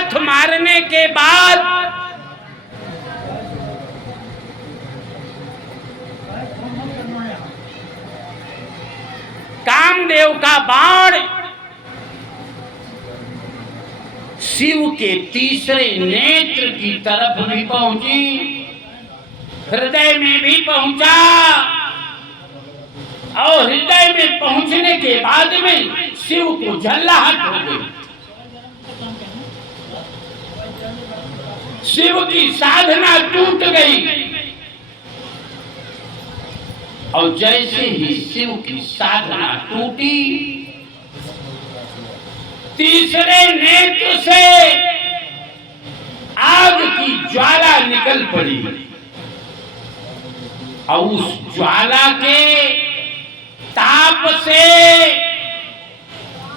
लात मारने के बाद कामदेव का बाण शिव के तीसरे नेत्र की तरफ भी पहुंची, हृदय में भी पहुंचा, और हृदय में पहुंचने के बाद में शिव को झल्लाहट हो गई। शिव की साधना टूट गई, और जैसे ही शिव की साधना टूटी, तीसरे नेत्र से आग की ज्वाला निकल पड़ी, और उस ज्वाला के ताप से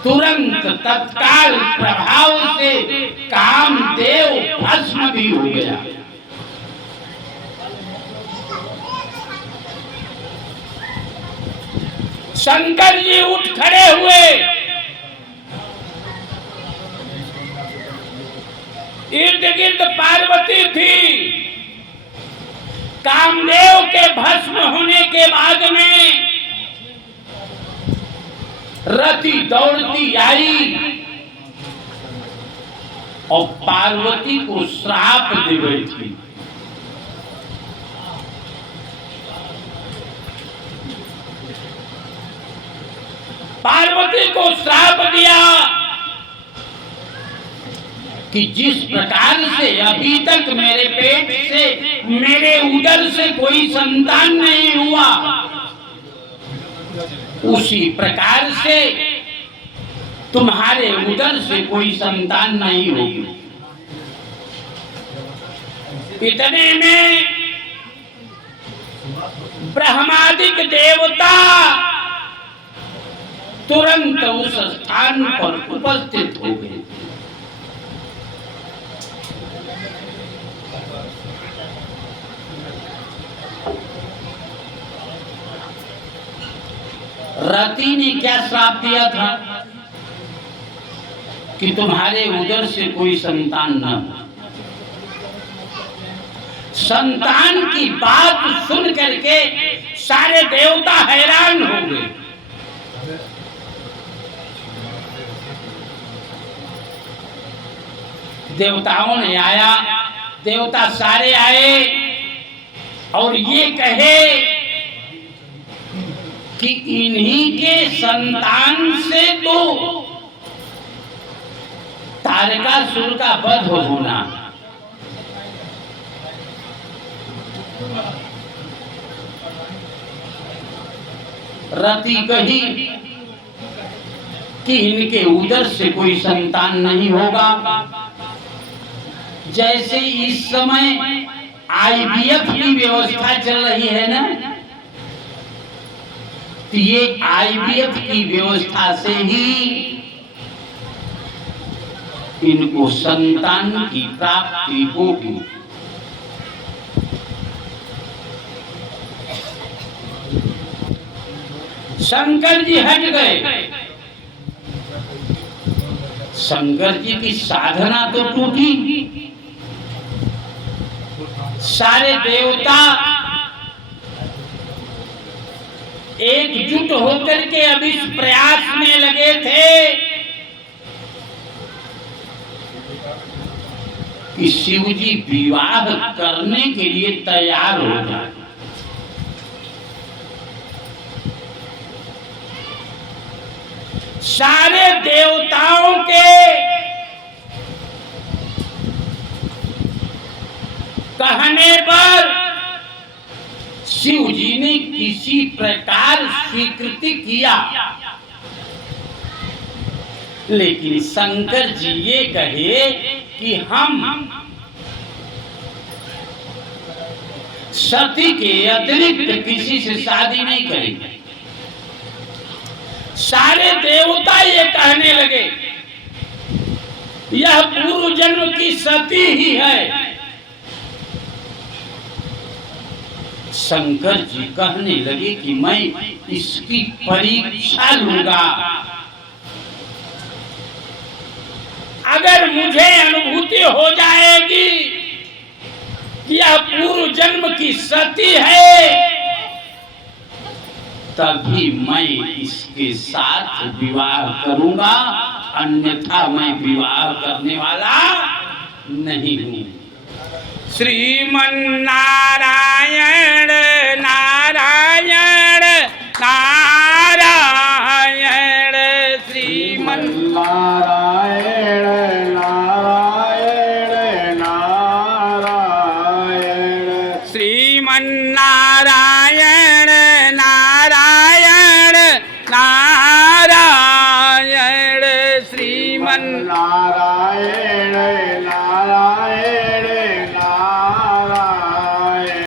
तुरंत तत्काल प्रभाव से कामदेव भस्म भी हो गया। शंकर जी उठ खड़े हुए, इर्द गिर्द पार्वती थी। कामदेव के भस्म होने के बाद में रति दौड़ती आई और पार्वती को श्राप दे गई थी। पार्वती को श्राप दिया कि जिस प्रकार से अभी तक मेरे पेट से, मेरे उदर से कोई संतान नहीं हुआ, उसी प्रकार से तुम्हारे उदर से कोई संतान नहीं होगी। इतने में ब्रह्मादिक देवता तुरंत उस स्थान पर उपस्थित हो गए। रति ने क्या श्राप दिया था कि तुम्हारे उदर से कोई संतान न हो। संतान की बात सुन करके सारे देवता हैरान हो गए। देवताओं ने आया, देवता सारे आए और ये कहे कि इन्हीं के संतान से तो तारकासुर का वध होना। रति कही कि इनके उदर से कोई संतान नहीं होगा। जैसे इस समय आईवीएफ की व्यवस्था चल रही है ना, तो ये आईवीएफ की व्यवस्था से ही इनको संतान की प्राप्ति होगी। शंकर जी हट गए। शंकर जी की साधना तो टूटी। सारे देवता एकजुट होकर के अब इस प्रयास में लगे थे कि शिव जी विवाह करने के लिए तैयार हो जाए। सारे देवताओं के कहने पर शिव जी ने किसी प्रकार स्वीकृति किया, लेकिन शंकर जी ये कहे कि हम सती के अतिरिक्त किसी से शादी नहीं करेंगे। सारे देवता ये कहने लगे यह पूर्व जन्म की सती ही है। शंकर जी कहने लगे कि मैं इसकी परीक्षा लूंगा, अगर मुझे अनुभूति हो जाएगी कि यह पूर्व जन्म की सती है, तभी मैं इसके साथ विवाह करूंगा, अन्यथा मैं विवाह करने वाला नहीं हूं। श्रीमन नारायण